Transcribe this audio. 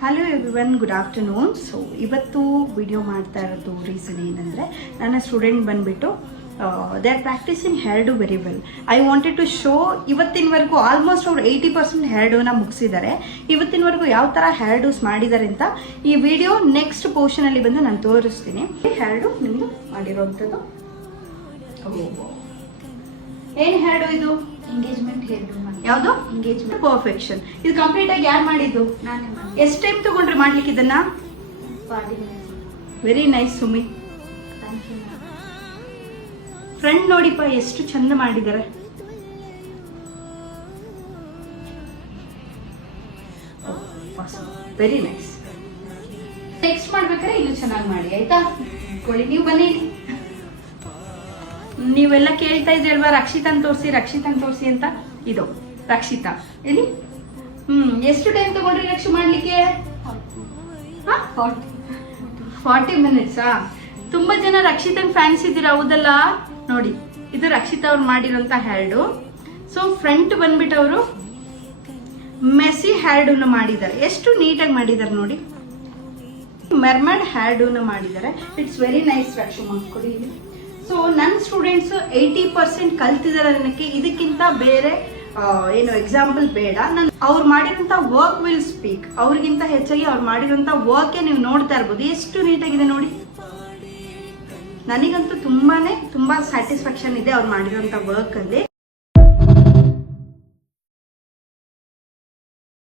Hello everyone, good afternoon. So ಇವತ್ತು video ಮಾಡ್ತಾ ಇರೋದು ರೀಸನ್ ಏನಂದರೆ, ನನ್ನ ಸ್ಟೂಡೆಂಟ್ ಬಂದುಬಿಟ್ಟು they are practicing hairdo very well. I wanted to show ಇವತ್ತಿನವರೆಗೂ ಆಲ್ಮೋಸ್ಟ್ ಅವರು 80% ಹೇರ್ ಡೂನ ಮುಗಿಸಿದ್ದಾರೆ. ಇವತ್ತಿನವರೆಗೂ ಯಾವ ಥರ ಹೇರ್ ಡೂಸ್ ಮಾಡಿದ್ದಾರೆ ಅಂತ ಈ ವಿಡಿಯೋ ನೆಕ್ಸ್ಟ್ ಪೋರ್ಷನಲ್ಲಿ ಬಂದು ನಾನು ತೋರಿಸ್ತೀನಿ. ಹೇರ್ ಡು ನಿಮ್ಮದು ಮಾಡಿರೋವಂಥದ್ದು. ಏನು ಹೇರ್ ಡು ಇದು? Engagement hair do. ಯಾವುದು? Engagement perfection. ಇದು ಕಂಪ್ಲೀಟ್ ಆಗಿ ಯಾರು ಮಾಡಿದ್ದು? ನಾನೇ ಎಷ್ಟು ಟೈಮ್ ತಗೊಂಡ್ರಿ ಮಾಡ್ಲಿಕ್ಕೆ ಇದನ್ನ? Very nice Sumi. ಫ್ರೆಂಡ್ ನೋಡಿಪ್ಪ ಎಷ್ಟು ಚಂದ ಮಾಡಿದ್ದಾರೆ. Very nice. ನೆಕ್ಸ್ಟ್ ಮಾಡ್ಬೇಕಾದ್ರೆ ಇನ್ನು ಚೆನ್ನಾಗಿ ಮಾಡಿ, ಆಯ್ತಾ? ಕೊಡಿ, ನೀವು ಬನ್ನಿ. ನೀವೆಲ್ಲ ಕೇಳ್ತಾ ಇದ್ರಲ್ವಾ ರಕ್ಷಿತನ್ ತೋರಿಸಿ ಅಂತ. ಇದು ರಕ್ಷಿತಾ ಎಲ್ಲಿ? ಎಷ್ಟು ಟೈಮ್ ತಗೊಂಡ್ರಿ ರಕ್ಷಿ ಮಾಡ್ಲಿಕ್ಕೆ? 40 ಮಿನಿಟ್ಸಾ? ತುಂಬಾ ಜನ ರಕ್ಷಿತನ್ ಫ್ಯಾನ್ಸ್ ಇದ್ದೀರಾ, ಹೌದಲ್ಲ? ನೋಡಿ, ಇದು ರಕ್ಷಿತಾ ಅವ್ರು ಮಾಡಿರೋಂಥ ಹೇರ್ಡು. ಸೊ ಫ್ರಂಟ್ ಬಂದ್ಬಿಟ್ಟು ಅವರು ಮೆಸ್ಸಿ ಹೇರ್ಡನ್ನ ಮಾಡಿದ್ದಾರೆ. ಎಷ್ಟು ನೀಟಾಗಿ ಮಾಡಿದ್ದಾರೆ ನೋಡಿ. ಮೆರ್ಮಡ್ ಹೇರ್ಡನ್ನ ಮಾಡಿದ್ದಾರೆ. It's very nice. ರಕ್ಷಿ ಮಾಡ್ಕೊಡಿ. ಸೊ ನನ್ನ ಸ್ಟೂಡೆಂಟ್ಸ್ 80% ಕಲ್ತಿದ್ದಾರೆ ಅನ್ನಕ್ಕೆ. ಇದಕ್ಕಿಂತ ಬೇರೆ ಏನು ಎಕ್ಸಾಂಪಲ್ ಬೇಡ. ನಾನು ಅವ್ರು ಮಾಡಿರೋಂಥ ವರ್ಕ್ ವಿಲ್ ಸ್ಪೀಕ್. ಅವ್ರಿಗಿಂತ ಹೆಚ್ಚಾಗಿ ಅವ್ರು ಮಾಡಿರೋಂಥ ವರ್ಕೇ ನೀವು ನೋಡ್ತಾ ಇರ್ಬೋದು. ಎಷ್ಟು ನೀಟಾಗಿದೆ ನೋಡಿ. ನನಗಂತೂ ತುಂಬಾ ಸ್ಯಾಟಿಸ್ಫ್ಯಾಕ್ಷನ್ ಇದೆ ಅವ್ರು ಮಾಡಿರೋಂಥ ವರ್ಕಲ್ಲಿ.